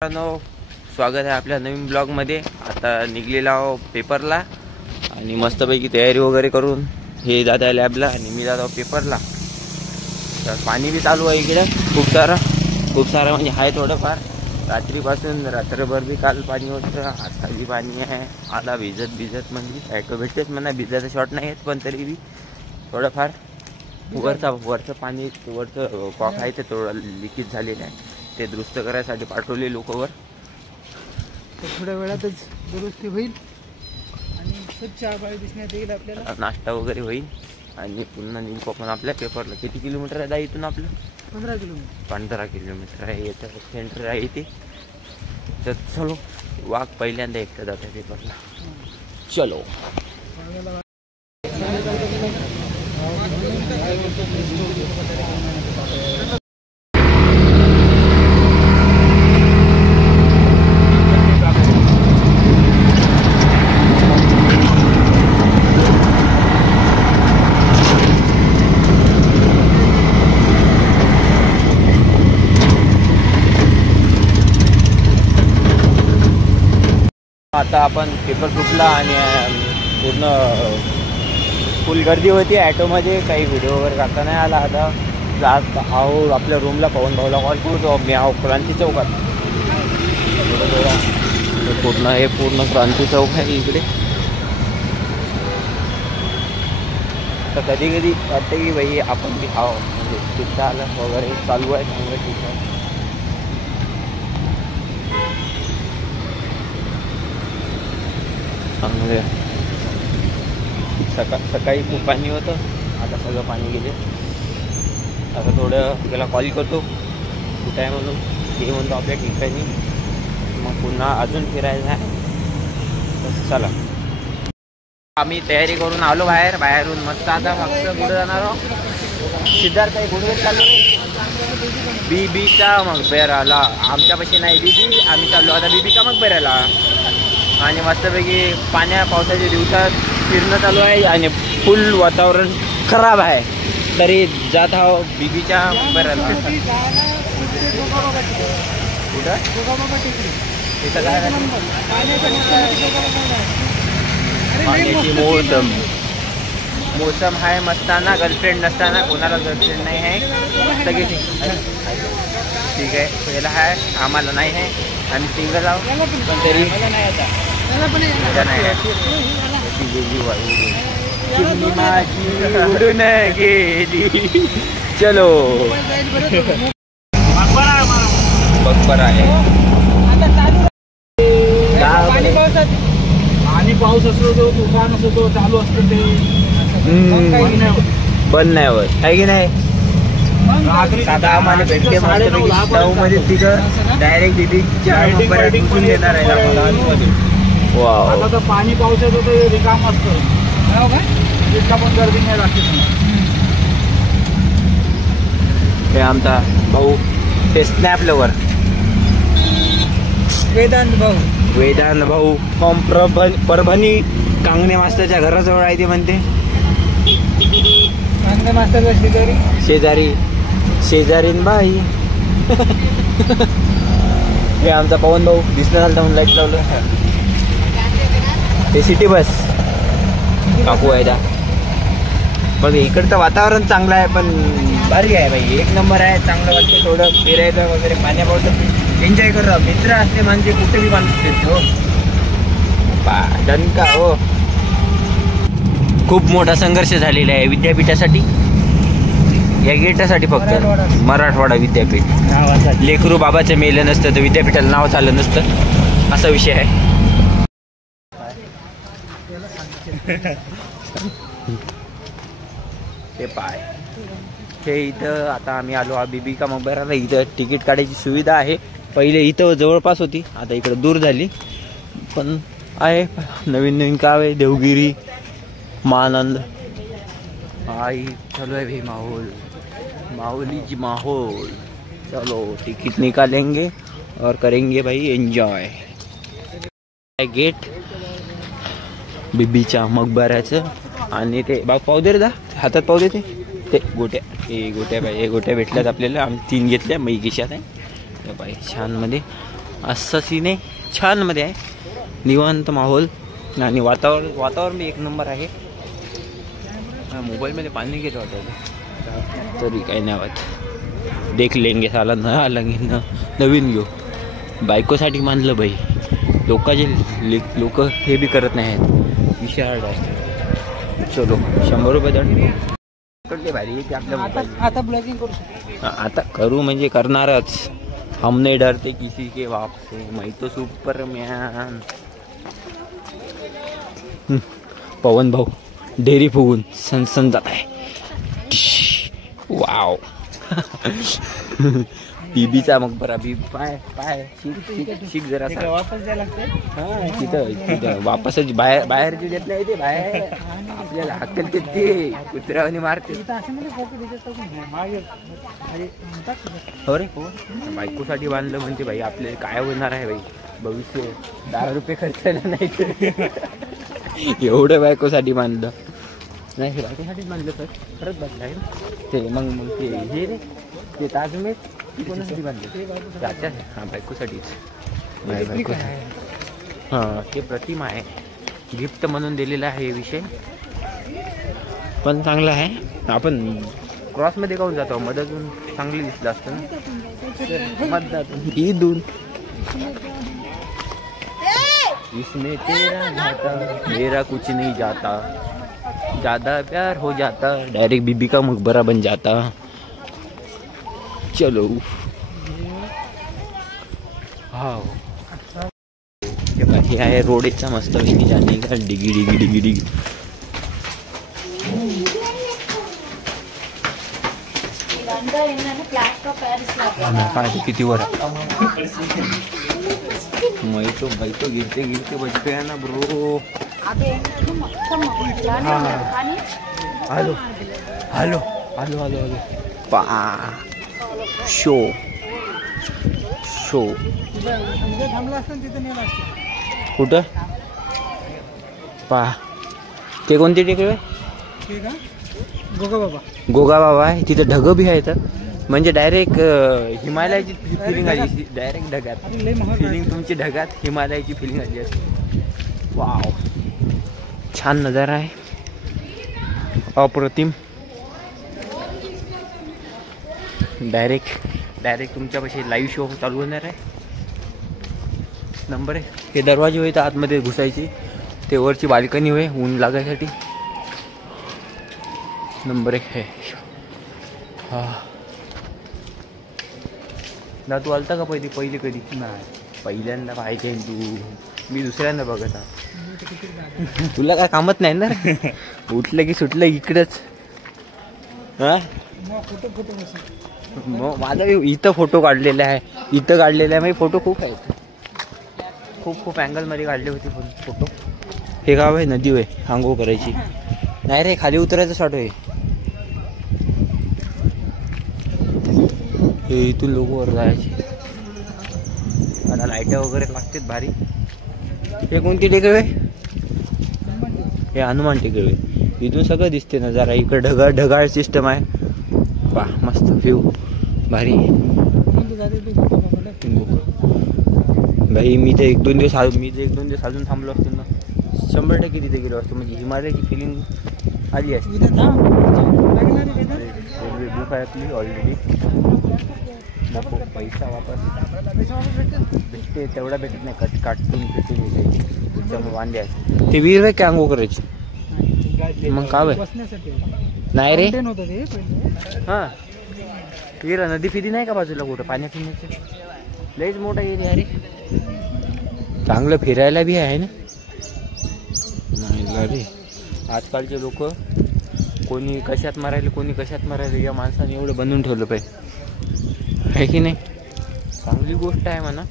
स्वागत आहे आपल्या नवीन ब्लॉगमध्ये। आता निघलेला आहो पेपरला आणि मस्तपैकी तयारी वगैरे करून हे जात आहे लॅबला आणि मी जात आहो पेपरला। तर पाणी बी चालू आहे इकडे खूप सारं म्हणजे आहे थोडंफार। रात्रीपासून रात्रभर बी काल पाणी होतं, आता बी पाणी आहे। आला भिजत म्हणजे ॲटो भेटतेच म्हणा, भिजायचं शॉट नाही आहेत पण तरी बी थोडंफार वरचं पाणी वरचं कॉक आहे ते थोडं लिकेज झालेलं आहे, ते दुरुस्त करायसाठी पाठवले लोकवर। थोड्या वेळातच दुरुस्ती होईल आणि स्वच्छ आभाळ दिसण्यात येईल, आपल्याला नाश्ता वगैरे होईल आणि पुन्हा निघू आपण आपल्या पेपरला। किती किलोमीटर आहे इथून आपलं? 15 किलोमीटर आहे, याचं सेंटर आहे इथे। तर चलो वाघ पहिल्यांदा एकटं जात आहे पेपरला, चलो। आता आपण पेपर सुटला आणि पूर्ण फुल गर्दी होती ॲटोमध्ये, काही व्हिडिओ वगैरे करता नाही आला। आता जात आहो आपल्या रूमला, पवन भाऊला कॉल करतो। मी आहो क्रांती चौकात, पूर्ण क्रांती चौक आहे इकडे। तर कधी कधी वाटतं की बाई आपण बी आहो, म्हणजे तिथं आलं वगैरे चालू आहे चांगलं, ठीक आहे। चांगले सकाळी खूप पाणी होतं, आता सगळं पाणी गेले। आता थोडं त्याला कॉल करतो कुठं आहे म्हणून, ते म्हणतो आपल्या ठिकाणी, मग पुन्हा अजून फिरायचं आहे। तर चला आम्ही तयारी करून आलो बाहेरून मस्त। आता फक्त कुठं जाणार आहोत? सिद्धार्थ आहे कुठे चाललो? बीबीचा मकबराला। आमच्यापाशी नाही बीबी, आम्ही चाललो आता बीबीचा मकबराला। आणि मस्तपैकी पावसाच्या दिवसात फिरणं चालू आहे आणि फुल वातावरण खराब आहे, तरी जात आहो बीबीच्या मकबराला। कुठं तिथं काय पाण्याची मोसम आहे मस्ताना, गर्लफ्रेंड नसताना, कोणाला गर्लफ्रेंड नाही आहे, सगळे ठीक आहे। पहिला आहे, आम्हाला नाही आहे, आम्ही सिंगल आहोत, पण तरी उडून गेली। चलो बरोबर आहे। आणि पाऊस असलो तो तुफान असतो तो चालू असतं, ते बंद नाही होत आहे की नाही। आता आम्हाला भेटते मध्ये तिथं डायरेक्ट बीबीच्या मकबऱ्यात घुसून देणार आहे आम्हाला। आता तर पाणी पावसाचं ते रिकाम असतं, इतका पण गर्दी नाही लागते। हे आमचा भाऊ ते स्नॅप लवर वेदांत भाऊ फ्रॉम परभणी, कांगणे मास्तरच्या घराजवळ आहे ते म्हणते। कांगणे मास्तर शेजारीन बाई। हे आमचा पवन भाऊ दिसणं झालं म्हणून लाईट लावलं, ते सिटी बस काकू आहे त्या। पण इकडचं वातावरण चांगलं आहे, पण भारी आहे बाई, एक नंबर आहे, चांगलं वाटतं। थोडं फिरायचं वगैरे, पाण्या पावसात एन्जॉय करा। मित्र असते म्हणजे कुठे बी बांधू शकतो डन का हो। खूप मोठा संघर्ष झालेला आहे विद्यापीठासाठी, या गेटासाठी, फक्त मराठवाडा विद्यापीठ। लेकरू बाबाचं मेलं नसतं तर विद्यापीठाला नाव झालं नसतं, असा विषय आहे। ते पाय हे इथं आता आम्ही आलो बीबी का मकबराला। इथं तिकीट काढायची सुविधा आहे, पहिले इथं जवळपास होती, आता इकडं दूर झाली, पण आहे नवीन गाव आहे देवगिरी महानंद। आई चलो है भाई माहौली जी माहौल। चलो टिकट निकालेंगे और करेंगे भाई एंजॉय। गेट बीबीच्या मकबऱ्याचं आणि ते बाग पाहू दे रे, दा हातात पाहू दे ते गोट्या, हे गोट्या भेटल्यात आपल्याला। आम्ही 3 घेतल्या, मी खिशात आहे बाई छान मध्ये। असा सीन आहे, छान मध्ये आहे, निवांत माहोल आणि वातावरण भी एक नंबर आहे. मोबाईलमध्ये पाणी घेत होतं तरी काही नाही वाटत. देख लेंगे साला न आला नवीन घेऊ. बायकोसाठी मानलं बाई. लोक हे बी करत नाही आहेत. विशाळ आहे. चलो 100 रुपये दंड भारी ते आपल्या. आता ब्लॉगिंग करू शकतो. आता करू म्हणजे करणारच. हम नहीं डरते किसी के बाप से, मैं तो सुपरमॅन. पवन भाऊ डेरी फुगून सनसन जात आहे. वाव. बीबीचा मकबरा. पाय शिक जरा वापस जायला लागते. हा तिथं वापसच बाहेर जे देत नाही ते बाहेर आपल्याला हक्कल ते कुत्र्यावानी मारते. हो रे हो. बायकोसाठी बांधलं म्हणते भाई. आपल्याला काय होणार आहे भाई भविष्य. 10 रुपये खर्चायला नाही एवढं बायकोसाठी बांधलं नाही. बायकोसाठीच बांधलं तर खरंच बांधलं आहे ते. मग ते हे रे ते ताजमहल कोणासाठी बांधलं? राजा. हां बायकोसाठीच. हां ते प्रतिमा आहे. गिफ्ट म्हणून दिलेला आहे हे विषय. पण चांगला आहे. आपण क्रॉसमध्ये काहून जातो? मधातून चांगली दिसलं असतं ना. मधातून ईदून इसमें तेरा जाता मेरा कुछ नहीं जाता, ज्यादा प्यार हो जाता, डायरेक्ट बीबी का मकबरा बन जाता. चलो हाँ हे आहे रोडेचा मस्त पैकी जाणे का. डिगी डिगी डिगी डिगी. किती वर मैं तो गिरते बचते हैं ना bro. Hello hello hello hello hello. पा शो कुठं पा ते कोणती टेकडी? गोगा बाबा आहे तिथे. ढगं बी आहेत म्हणजे डायरेक्ट हिमालयाची फिलिंग आली. डायरेक्ट ढगात फिलिंग तुमची. ढगात हिमालयाची फिलिंग आली असते. वाव छान नजारा आहे. अप्रतिम. डायरेक्ट तुमच्यापाशी लाईव्ह शो चालू होणार आहे. नंबर आहे. हे दरवाजे होते आतमध्ये घुसायची. ते वरची बाल्कनी होय ऊन लागायसाठी. नंबर 1 आहे. हा ना तू आलता का पहिली कधी? नाही पहिल्यांदा पाहिजे तू. मी दुसऱ्यांदा बघत आहे. तुला काय कामत नाही ना. उठलं की सुटलं इकडंच. हा माझा इथं फोटो काढलेला आहे. इथं काढलेला आहे. माझे फोटो खूप आहेत. खूप अँगलमध्ये काढले होते फोटो. हे गाव आहे नदी होय आंघोळ करायची. नाही रे खाली उतरायचं शॉट आहे. हे इथून लोक वर जायचे. आता लाईट वगैरे लागतात भारी. हे कोणती टेकडी आहे? हे हनुमान टेकडी आहे. इथून सगळं दिसते ना जरा. इकडे ढगाळ सिस्टम आहे. पा मस्त व्ह्यू भारी. भाई मी तर एक दोन दिवस अजून थांबलो असतो ना 100% तिथे गेलो असतो. म्हणजे हिमालयाची फिलिंग आली असते. रेल्वे बुक आहे आपली ऑलरेडी. पैसा वापस भेटते तेवढा भेटत नाही. काटून भेटून वांदे आहे. ते वीर आहे की आंघोळ करायची. मग काय नाही रे. हां वीर नदी फिरी नाही का बाजूला कुठं पाण्या पिण्याचं? लयच मोठा एरिया रे. चांगलं फिरायला बी आहे ना. नाही रे आजकालचे लोक कोणी कशात मारायला या माणसाने एवढं बनवून ठेवलं पाहिजे आहे की नाही. चांगली गोष्ट आहे म्हणा.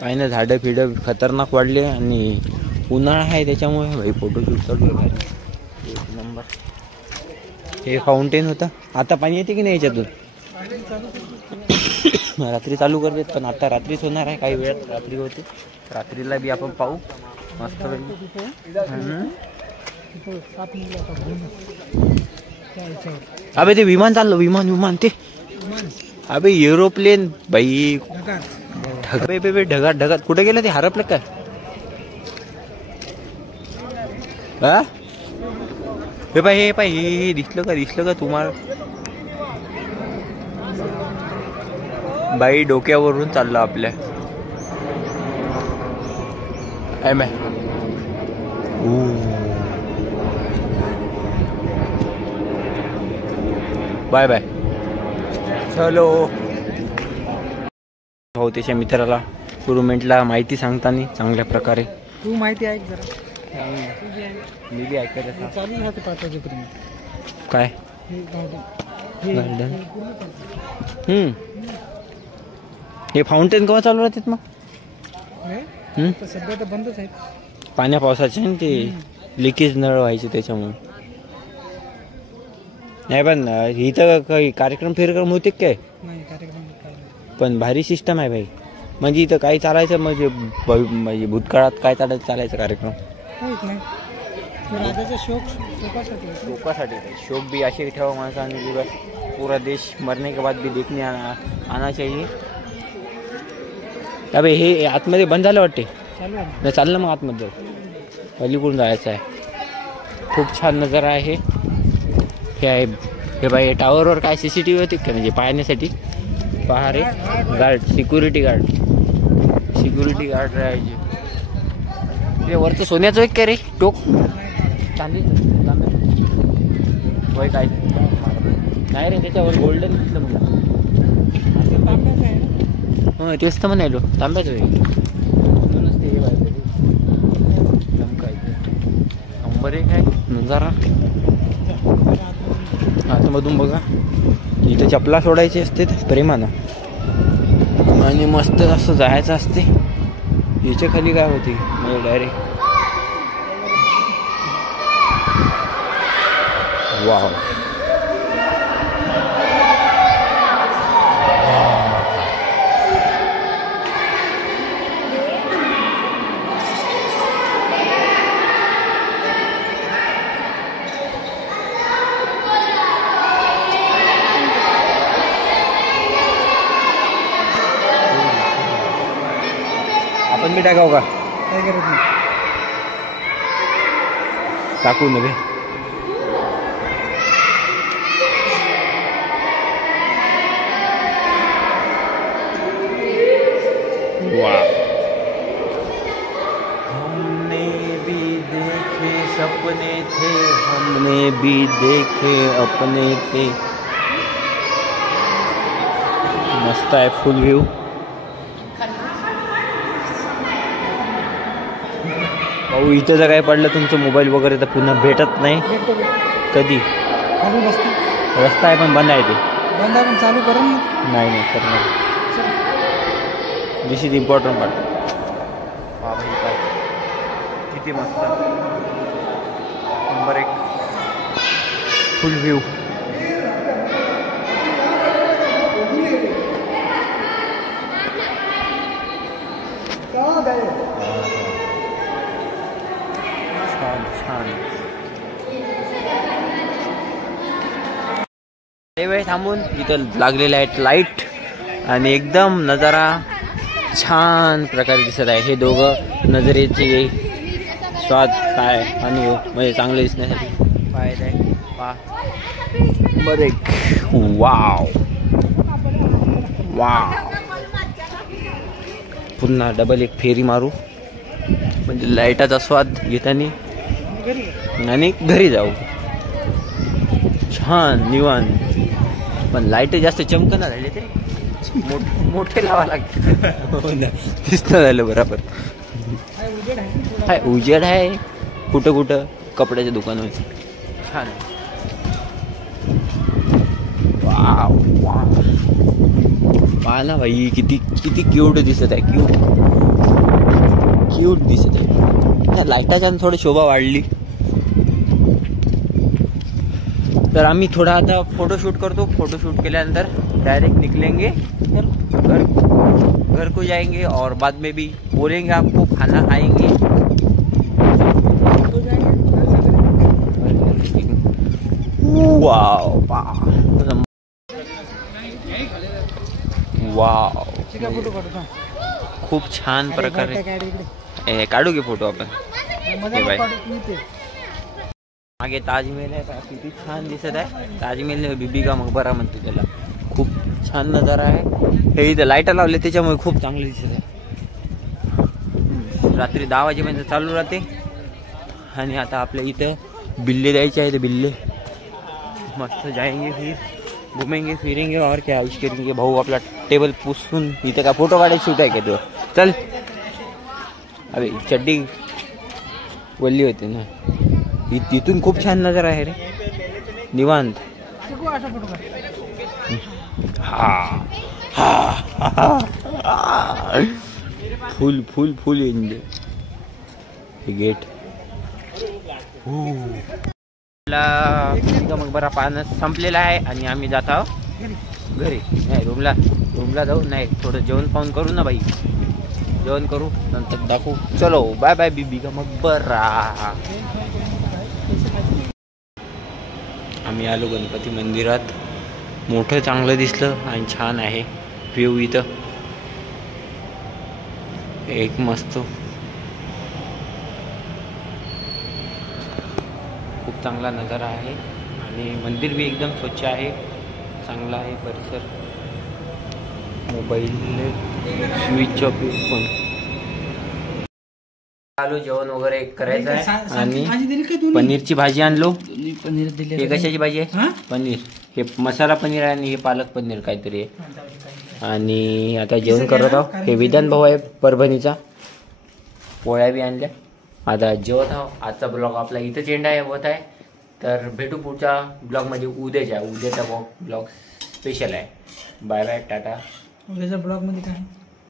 काही ना झाडं फिडं खतरनाक वाढले आणि उन्हाळा आहे त्याच्यामुळे भाई फोटोशूट चालू आहे. एक नंबर. हे फाउंटेन होतं. आता पाणी येते की नाही याच्यातून? रात्री चालू करतात पण आता रात्रीच होणार आहे. काही वेळात रात्री होते. रात्रीला बी आपण पाहू मस्त. अबे ते विमान चाललं. विमान ते अबे एरोप्लेन बाई, ढगात. ढगात ढगात कुठे गेलं ते, हरपलं काय? हा हे पाय हे दिसलं का तुम्हाला? बाई डोक्यावरून चाललं आपल्या. Bye bye. चलो. हो त्याच्या मित्राला टुर्नामेंटला माहिती सांगताना चांगल्या प्रकारे. तू माहिती ऐक जरा. मी बी ऐकत चालू राहते 5 वाजेपर्यंत. काय हे गार्डन. गार्डन. हे फाउंटेन केव्हा चालू राहतात मग? तर सध्या तर बंदच आहेत. पाण्या पावसाचे ना ते लिकेज नळ व्हायचे त्याच्यामुळे. नाही पण इथं काही कार्यक्रम होते काय? नाही कार्यक्रम पण भारी सिस्टम आहे भाई. म्हणजे इथं काय चालायचं म्हणजे भूतकाळात काय चालायचं कार्यक्रम काहीच नाही. राजाचा शोकासाठी शोक भी असे ठेवा माणसाने. पूरा देश मरने के बाद भी देखने आना चाहिए. अबे हे आतमध्ये बंद झालं वाटते. नाही चाललं मग आतमध्ये अलीकडून जायचं आहे. खूप छान नजारा आहे. हे आहे हे बाई टावरवर काय CCTV होते का म्हणजे पाहण्यासाठी? पहा रे गार्ड, सिक्युरिटी गार्ड राहायचे. ते वरचं सोन्याचं एक काय रे टोक? चांदीचं वय काय नाही रे, त्याच्यावर गोल्डन दिसलं मला. हो तेच तर म्हणायलो तांब्याच होय. म्हणूनच ते नंबर एक आहे नजारा. आतमधून बघा इथं चपला सोडायची असते प्रेमानं आणि मस्त असं जायचं असते. याच्या खाली काय होती म्हणजे डायरेक्ट वाव. आपण बी टाकाव का? काय करत नाही. टाकू नव्हे. हमने भी देखे सपने थे, हमने भी देखे अपने थे. मस्त आहे फुल व्ह्यू. भाऊ इथं जर काय पडलं तुमचं मोबाईल वगैरे तर पुन्हा भेटत नाही. कधी रस्ता आहे पण बंद आहे. ते बंद आहे पण चालू करून नाही करणार. दिस इज इम्पॉर्टंट पार्ट. किती मस्त नंबर एक फुल व्ह्यू. छान. वेळ थांबून इथं लागलेले आहेत लाईट आणि एकदम नजारा छान प्रकारे दिसत आहे. हे दोघं नजरेचे स्वाद काय अनुभव म्हणजे चांगले दिसण्यासाठी पाहत आहे. बरं एक वाव. पुन्हा डबल एक फेरी मारू म्हणजे लाईटाचा स्वाद घेताना आणि घरी जाऊ. छान निवांत. पण लाईट जास्त चमकना झाले ते मोठे लावा लागते. दिसत झालं बरोबर. हाय उजेड आहे कुठं कपड्याच्या दुकानावर. छान पहा ना भाई किती क्यूट दिसत आहे. क्यूट दिसत आहे. लाईटाच्या थोडी शोभा वाढली. तर आम्ही थोडा आता फोटोशूट करतो. फोटोशूट केल्यानंतर डायरेक्ट निकलेंगे घर को जाएंगे और बाद में भी बोलेंगे आपको खाना खाएंगे. वाव वाव, ठीक आहे, फोटो काढतो. खूप छान प्रकारे काढू की फोटो आपण. हे बाई. मागे ताजमहल आहे, किती छान दिसत आहे. ताजमहल बीबी का मकबरा म्हणते त्याला. खूप छान नजारा आहे. हे इथं लाईट लावले त्याच्यामुळे खूप चांगले दिसत आहे. रात्री 10 वाजेपर्यंत चालू राहते. आणि आता आपल्या इथं बिल्ले द्यायचे आहे. ते बिल्ले मस्त जाएंगे, फिर घुमेंगे फिरेंगे और क्या ऐश करेंगे. भाऊ आपला टेबल पुसून इथं का फोटो काढायची शूट आहे का तो. चल अरे चड्डी वल्ली होते ना. इथून खूप छान नजर आहे रे, निवांत. फुल फुल फुल एन्जॉय. हे गेट मकबरा पाहणं संपलेला आहे आणि आम्ही जात आहोत घरी. नाही रूमला जाऊ. नाही थोडं जेवण पाहून करू ना बाई. जेवण करू नंतर दाखवू. चलो बाय बाय बीबी का मकबरा. आम्ही आलो गणपती मंदिरात. मोठं चांगलं दिसलं आणि छान आहे व्ह्यू इथं. एक मस्त खूप चांगला नजारा आहे. आणि मंदिर बी एकदम स्वच्छ आहे, चांगला आहे परिसर. मोबाईल स्विच ऑफ पण आलो. जेवण वगैरे करायचं आहे. आणि पनीरची भाजी आणलो. पनीर दिले. हे कशाची भाजी आहे? पनीर. हे मसाला पनीर आहे आणि हे पालक पनीर काहीतरी आहे. आणि आता जेवण करत आहोत. हे विधान भाऊ आहे परभणीचा. पोळ्या बी आणल्या. आता जेवत आहोत. आजचा ब्लॉग आपला इथंच एंड आहे होत आहे. तर भेटू पुढच्या ब्लॉगमध्ये उद्याचा ब्लॉग स्पेशल आहे. Bye bye, ta-ta. उद्याच्या ब्लॉगमध्ये काय